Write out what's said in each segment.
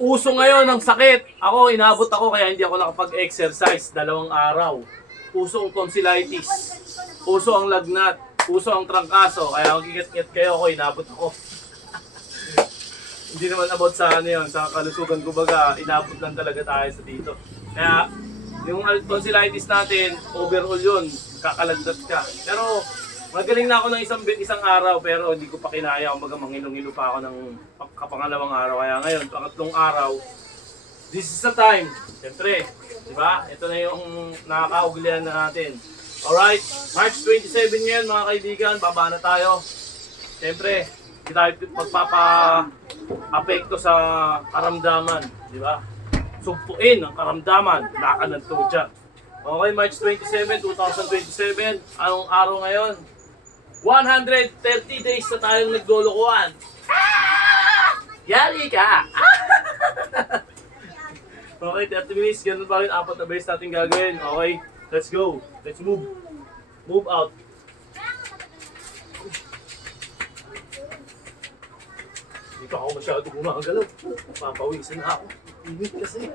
Uso ngayon ng sakit. Ako, inabot ako kaya hindi ako nakapag-exercise 2 araw. Uso ang tonsillitis. Uso ang lagnat. Uso ang trangkaso. Kaya magkikit-kit kayo ako, inabot ako. Hindi naman about sa ano yun, sa kalusugan ko baga, inabot lang talaga tayo sa dito. Kaya, yung tonsillitis natin, overall yun, kakalagnat ka. Pero, magaling na ako ng isang araw pero hindi ko pa kinaya. Kumbaga manghilong-hilo pa ako ng kapangalawang araw. Kaya ngayon, pangatlong araw, this is the time. Siyempre, di ba? Ito na yung nakakaugalian na natin. Alright, March 27 ngayon mga kaibigan, baba na tayo. Siyempre, hindi tayo magpapa-apekto sa karamdaman. Di ba? Sugpuin ang karamdaman, lakan ng tudya. Okay, March 27, 2027. Anong araw ngayon? 130 days na tayong naglulukuhan. Yari ka! Okay, 30 minutes. Ganun pa rin. 4 na base natin gagawin. Okay, let's go. Let's move. Move out. Hindi pa ako masyado gumagalaw. Papawisan na ako. Init kasi.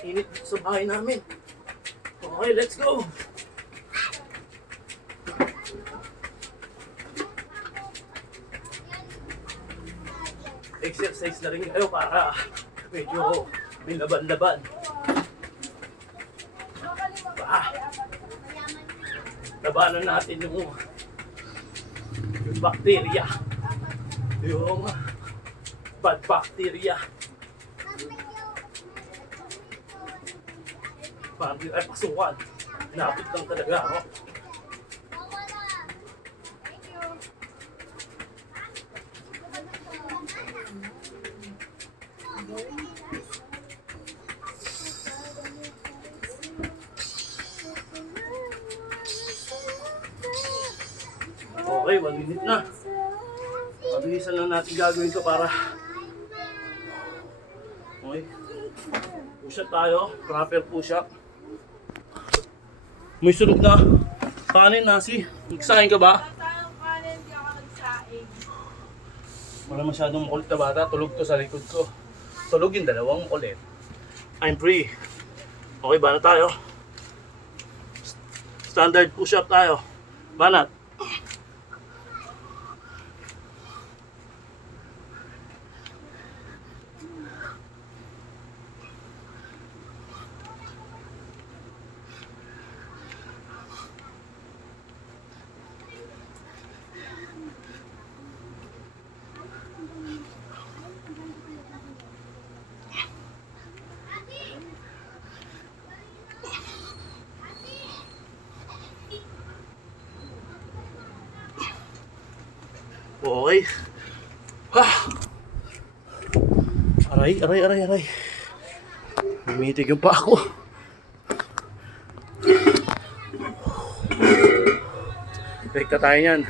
Init sa bahay namin. Okay, let's go. Exercise na rin kayo para medyo may laban-laban. Labanan natin yung bacteria. Yung bad bacteria. Para di tayo pasukan. Napit lang talaga ako. Okay, 1 minute na. Mabilisan lang natin gagawin ito para okay. Push up tayo. Proper push up. May sunog na kanin, Nasi. Nagsahin ka ba? Wala masyadong ulit na bata. Tulog to sa likod ko. Tulog yung 2 ulit. I'm free. Okay, banat tayo. Standard push up tayo. Banat. Okay. Aray. Umitig yung pa ako. Rekta tayo yan.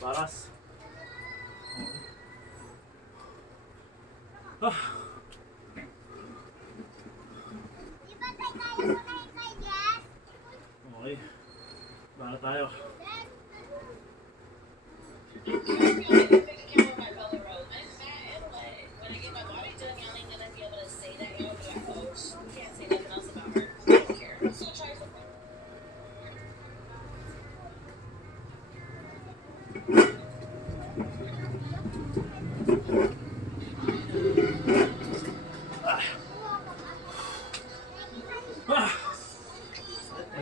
Paras. Okay. Para tayo.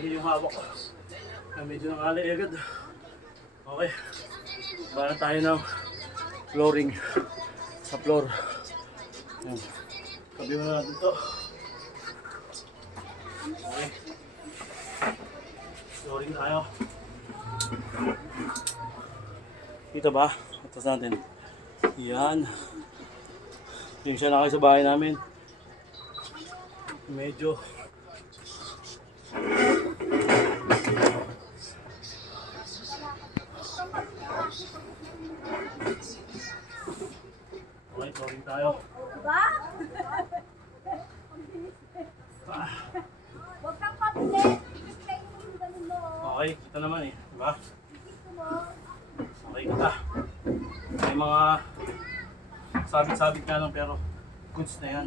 Mali yung hawak ko. Medyo nangalay agad. Okay. Bala tayo ng flooring sa floor. Ayan. Sabi mo na natin ito. Okay. Flooring tayo. Dito ba? Atas natin. Yan. Yung siya na kayo sa bahay namin. Medyo okay, flooring tayo. Diba? Huwag kang papilit. Explain mo yung ganun mo. Okay, kita naman eh. Diba? Okay kita. May mga sabit-sabit nga lang pero goods na yan.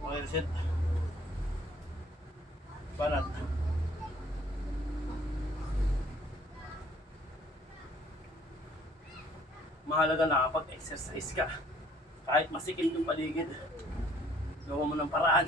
Okay, reset. Banat. Mahalaga nakapag-exercise ka. Kahit masikip yung paligid, gawa mo ng paraan.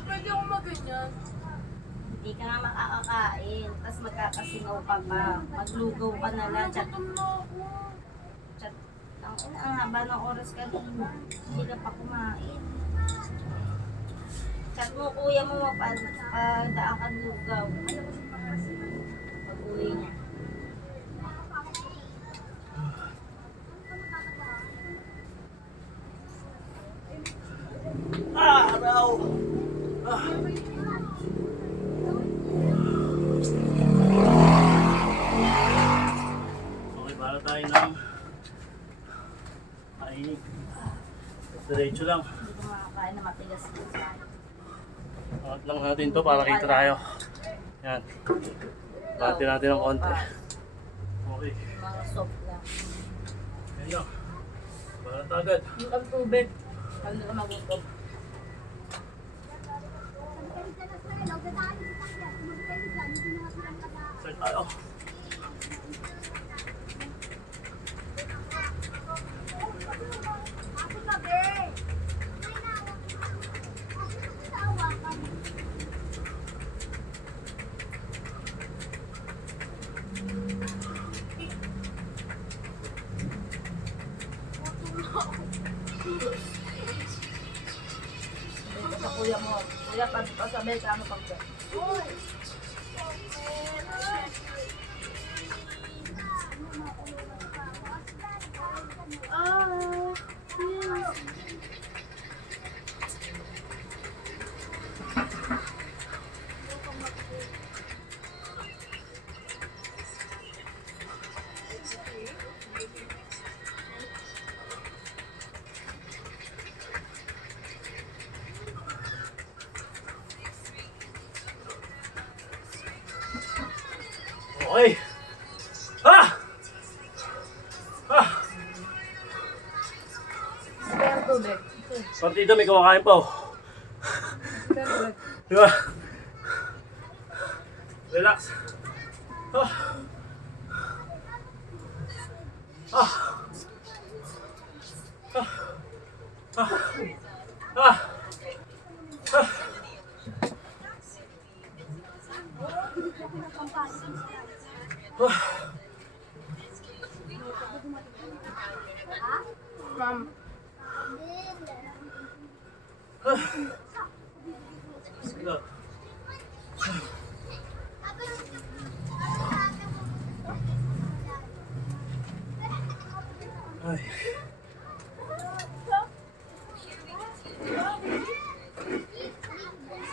Pwede ako maganyan. Hindi ka nga makakakain, tapos magkakasingaw ka pa. Maglugaw ka na lang. Chat, Gutom na ako. chat. Ang haba ng oras ka din. Hindi ka pa kumain. Chat mo kuya mo pagdaan ka lugaw. Pag-uwi niya. Araw! Okay, para tayo ng mainig. Diretso lang. Hindi ko makakain na matigas yung kain. Angat lang natin to para kita tayo. Yan. Bati natin ng konti. Okay. Mga soft lang. Yan lang. Para agad. Yung ang tubig. Pag hindi ka magutom. Start tayo. Sabi ko sa kuya mo. Kuya, pagpasabay ka mo pag Okay. Ah! Ah! Kaya ang tubig. Partido, may kumakain pa oh. Di ba? Relax. Ah. Ah. Ah. Ah. Ah. Ah. Ah. Ma'am. Sige. Ay.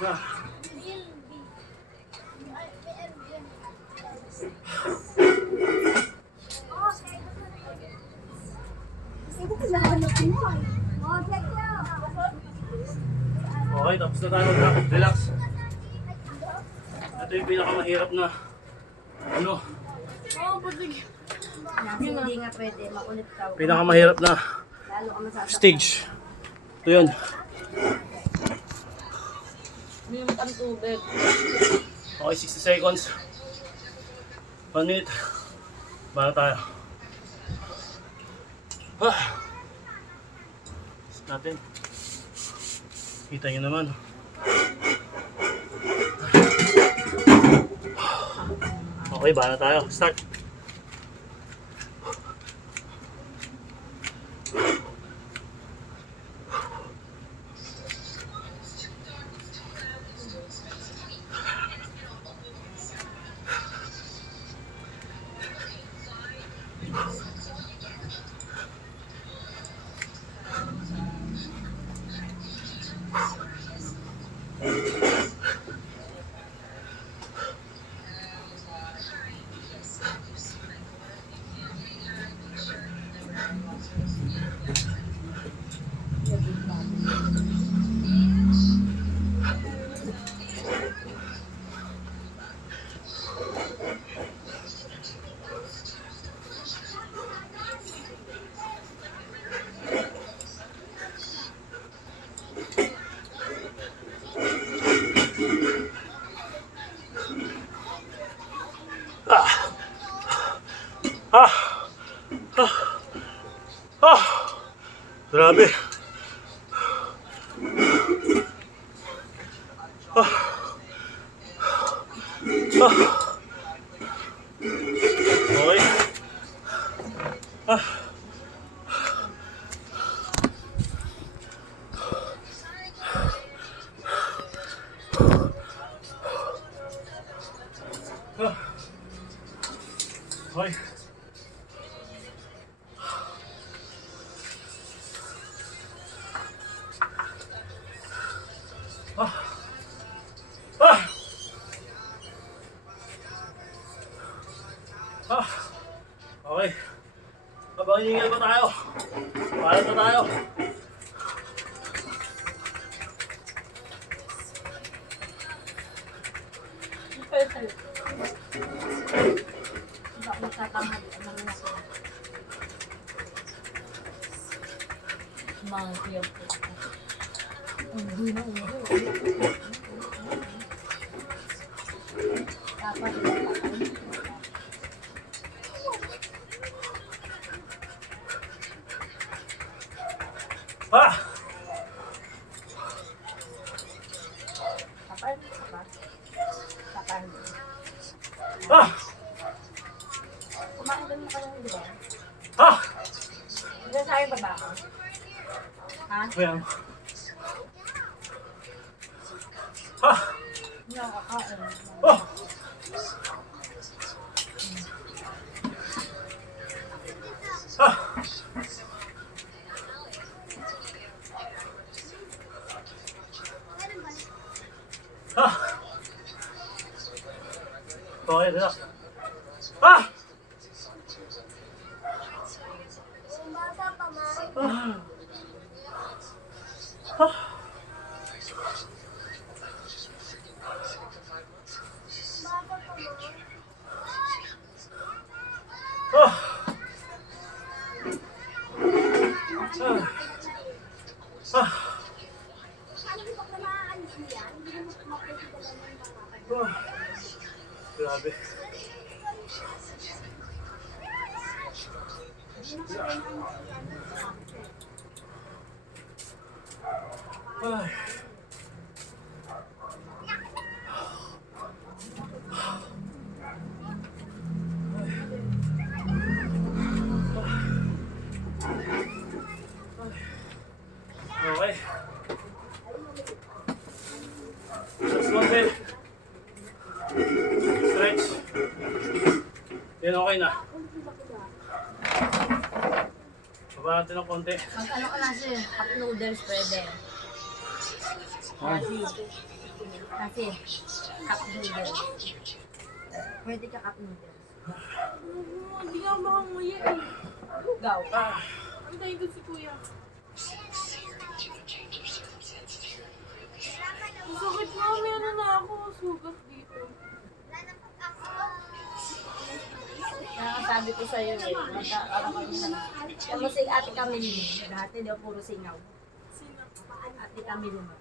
Ah. Okay, tapos na tayo. Relax. Ito yung pinakamahirap na ano, Oo, patig. Kasi hindi nga pwede, makulit ka. pinakamahirap na Lalo ka masasaktan. stage. Ito yun. Yung pantubig. Okay, 60 seconds. 1 minute. Bala tayo. Natin. Kita nyo naman. Okay, bala tayo. Start. Grabe. Okay. Okay. Okay. Habang hiningal pa tayo. Palat na tayo. Baka magtatamad. Ano na ako? Mga kuya po. Uy na ulo. Dapat kapal. Kumain ka na kayo, di ba? Diyan sa akin baba ako. Ha? Ayan. Hindi ako kakain. Okay, relax. Bata pa man. Bata pa man. Ano ba ka maaalis mo yan? Hindi mo makikita lang ng mga Grabe. Ay. Okay. Just one bit. Stretch. Yan, okay na. Baba natin ng konti. Mag ano ka na siya, cup noodles pwede. Kasi, cup noodles. Pwede ka cup noodles. Hindi nga makanguya eh. Gaw. Antayin ko si kuya. Ang sakit na, may ano na ako, sugat dito. sabi ko sa'yo eh, magkakaroon kami ng... Alam mo si Ate Camille, dati daw puro singaw. Sino? Ate Camille mo.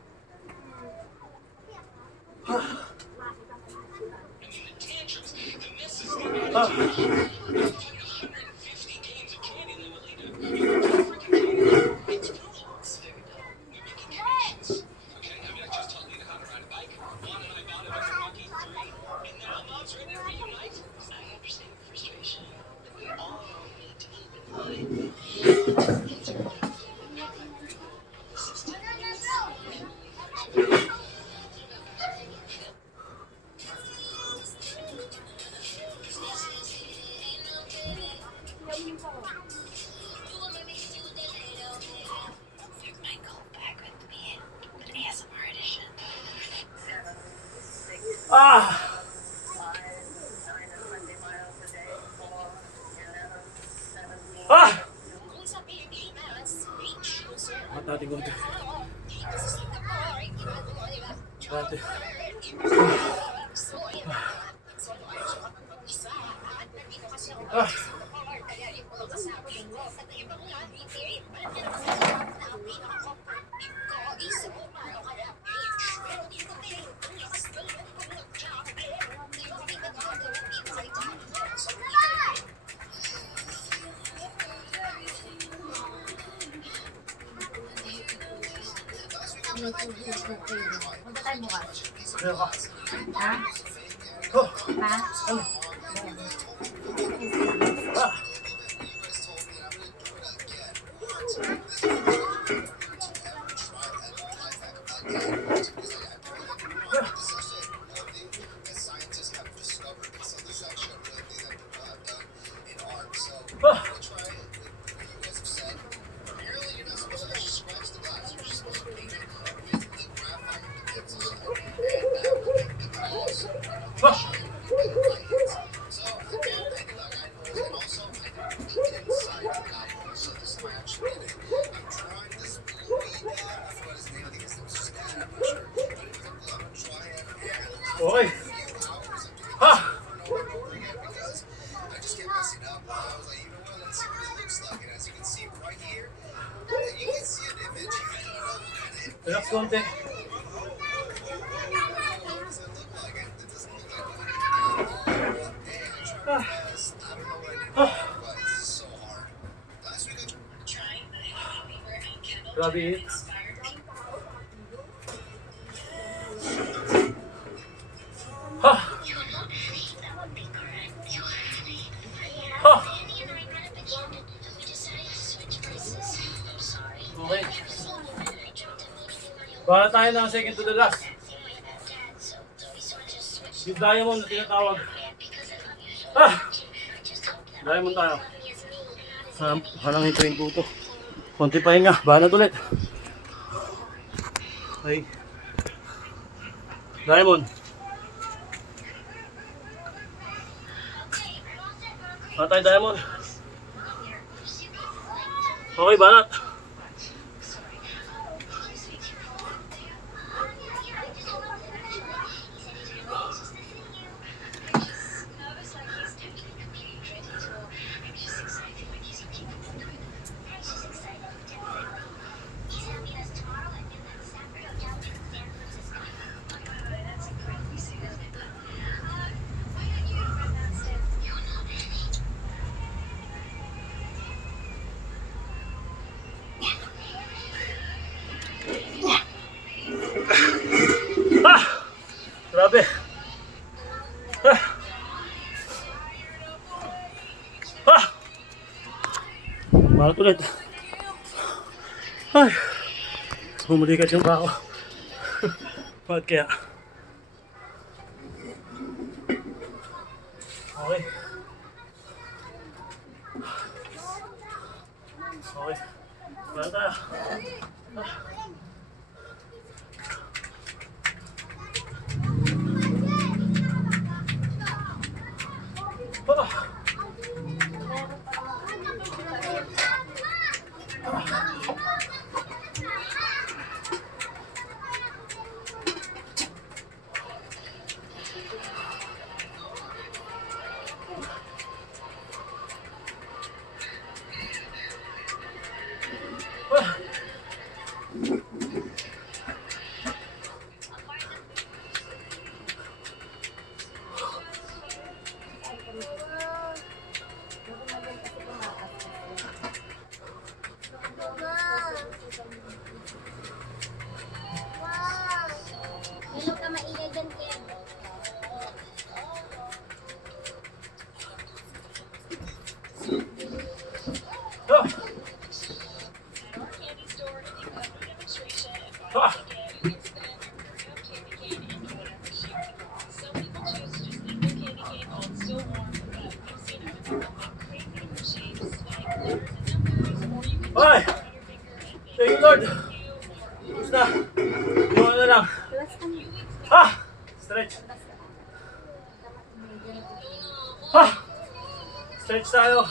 Ah! Ah! Mata natin konti. Dati. Ah! Punta tayo bukas. Ano ka? Ha? Oh! Ha? Ano? Ah! Ah! Ah! Okay. Ha! Relax konti. Ah. Ah. Grabe eh. Ha! Ha! Okay. Para tayo ng second to the last. Yung diamond na tinatawag. Ah! Diamond tayo. Halangin ko yung tuto. Konti pa hinga. Banat ulit. Okay. Diamond. Patay diamond. Okay, banat. Ah! Grabe. Ah! Ah! Balat ulit. Ay! Bumalikat yung bako. Bakit kaya? Okay. Okay. Balat tayo. Ah! Ay! Thank you, Lord! Gusto na. Yung ano lang. Ah! Stretch. Ah! Stretch tayo.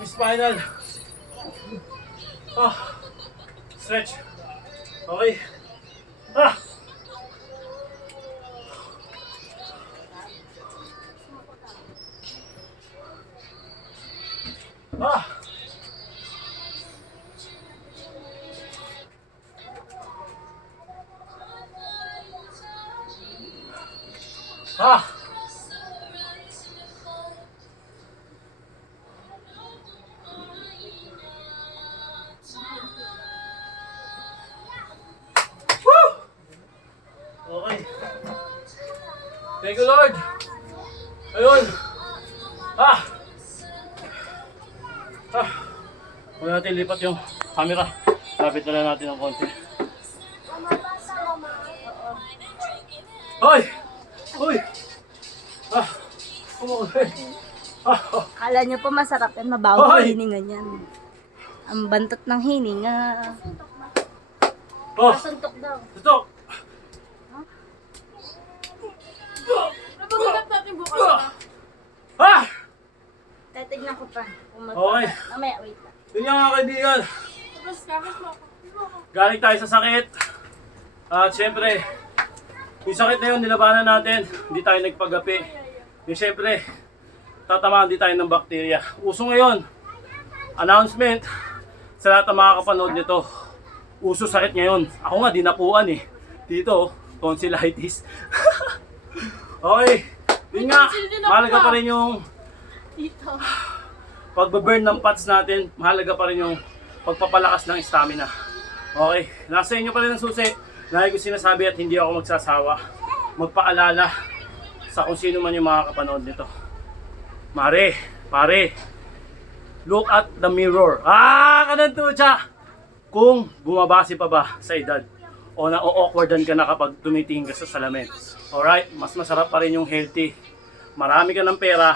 Yung spinal. Ah! Stretch. Okay. Ah! Ah! Ah! Woo! Okay. Thank you, Lord. Ayun. Ah! Ah! Huwag natin lipat yung camera. Lapit na lang natin ng konti. Hoy! Hoy! Ah! Umuwi. Ah! Oh. Kala nyo po masarap yan, mabaho Hoy! hininga niyan. Ang bantot ng hininga. Oh! Suntok daw. Stop! Napag-ugat natin bukas na. Ah! Titignan ko pa. Kung Okay. Mamaya, wait lang. Yun nga mga kaibigan. Tapos kakit mo ako. Galing tayo sa sakit. At syempre, yung sakit na yun, nilabanan natin. Hindi tayo nagpagapi. Yung syempre, tatamaan din tayo ng bakterya. Uso ngayon, announcement sa lahat ng mga kapanood nito. Uso sakit ngayon. Ako nga, dinapuan eh. Dito, tonsillitis. Okay. Yun nga, mahalaga pa rin yung Dito. pagbaburn ng fats natin. Mahalaga pa rin yung pagpapalakas ng stamina. Okay, nasa inyo pa rin ang susi. Lagi ko sinasabi at hindi ako magsasawa magpaalala sa kung sino man yung mga kapanood nito. Mare, pare, look at the mirror. Ah, kanantucha! Kung bumabase pa ba sa edad o na-awkwardan ka na kapag tumitingin ka sa salamin. Alright, mas masarap pa rin yung healthy. Marami ka ng pera,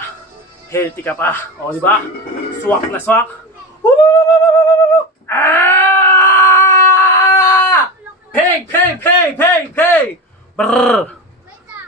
healthy ka pa. O, di ba? Swak na swak. Woo! Ah! Peg, peg, peg, peg, peg! Brrr!